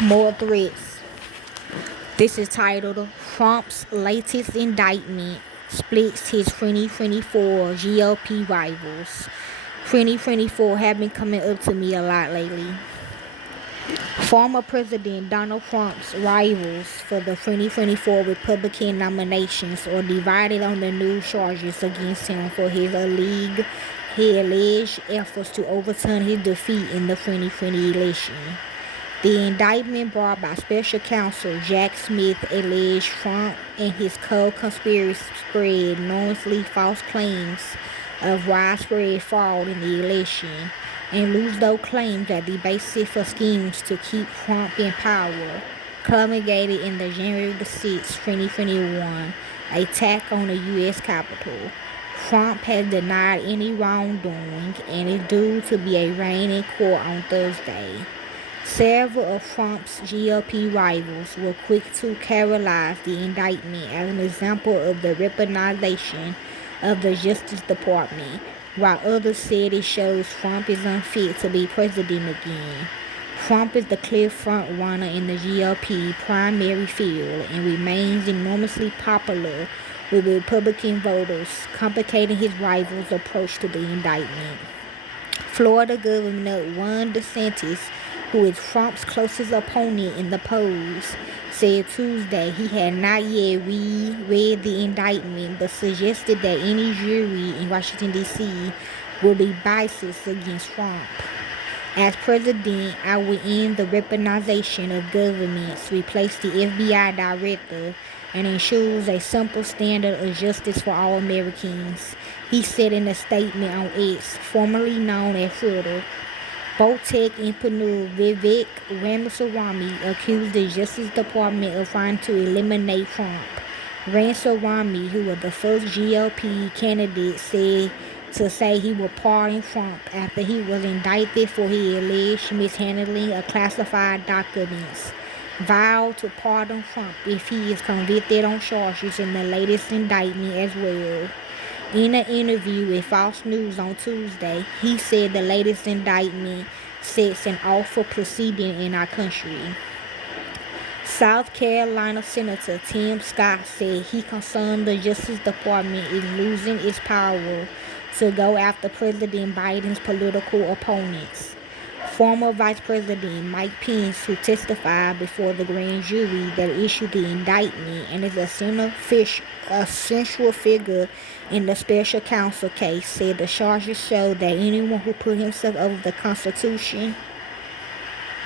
More threats. This is titled Trump's latest indictment splits his 2024 GOP rivals. 2024 have been coming up to me a lot lately. Former President Donald Trump's rivals for the 2024 Republican nominations are divided on the new charges against him for his alleged efforts to overturn his defeat in the 2020 election. The indictment brought by special counsel Jack Smith alleged Trump and his co-conspirators spread knowingly false claims of widespread fraud in the election and lose those claims that the basis for schemes to keep Trump in power culminated in the January 6, 2021 attack on the U.S. Capitol. Trump has denied any wrongdoing and is due to be arraigned in court on Thursday. Several of Trump's GOP rivals were quick to characterize the indictment as an example of the weaponization of the Justice Department, while others said it shows Trump is unfit to be president again. Trump is the clear front-runner in the GOP primary field and remains enormously popular with Republican voters, complicating his rival's approach to the indictment. Florida Governor Ron DeSantis, who is Trump's closest opponent in the polls, said Tuesday he had not yet read the indictment but suggested that any jury in Washington, D.C. will be biased against Trump. As president, I will end the weaponization of governments, replace the FBI director, and ensures a simple standard of justice for all Americans, he said in a statement on X, formerly known as Twitter. Both tech entrepreneur Vivek Ramaswamy accused the Justice Department of trying to eliminate Trump. Ramaswamy, who was the first GOP candidate, said to say he would pardon Trump after he was indicted for his alleged mishandling of classified documents. Vowed to pardon Trump if he is convicted on charges in the latest indictment as well. In an interview with Fox News on Tuesday, he said the latest indictment sets an awful precedent in our country. South Carolina Senator Tim Scott said he concerned the Justice Department is losing its power to go after President Biden's political opponents. Former Vice President Mike Pence, who testified before the grand jury that issued the indictment and is a central figure in the special counsel case, said the charges show that anyone who put himself over the Constitution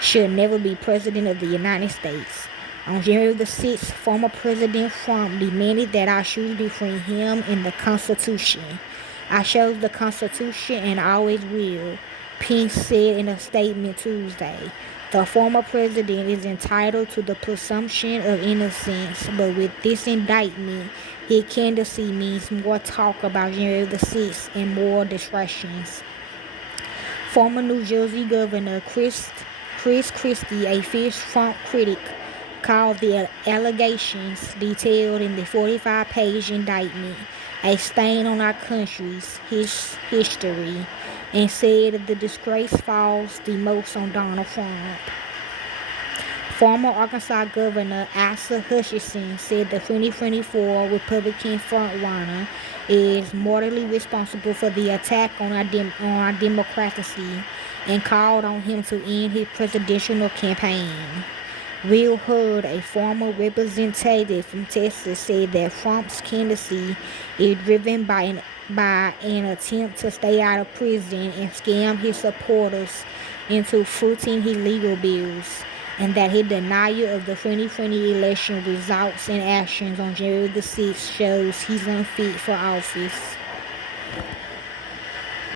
should never be President of the United States. On January the 6th, former President Trump demanded that I choose between him and the Constitution. I chose the Constitution and always will, Pence said in a statement Tuesday. The former president is entitled to the presumption of innocence, but with this indictment, his candidacy means more talk about January the 6th and more distractions. Former New Jersey Governor Chris Christie, a fierce Trump critic, called the allegations detailed in the 45-page indictment a stain on our country's history, and said the disgrace falls the most on Donald Trump. Former Arkansas Governor Asa Hutchinson said the 2024 Republican frontrunner is morally responsible for the attack on our democracy and called on him to end his presidential campaign. Will Hurd, a former representative from Texas, said that Trump's candidacy is driven by an attempt to stay out of prison and scam his supporters into footing his legal bills, and that his denial of the 2020 election results and actions on January the 6th shows he's unfit for office.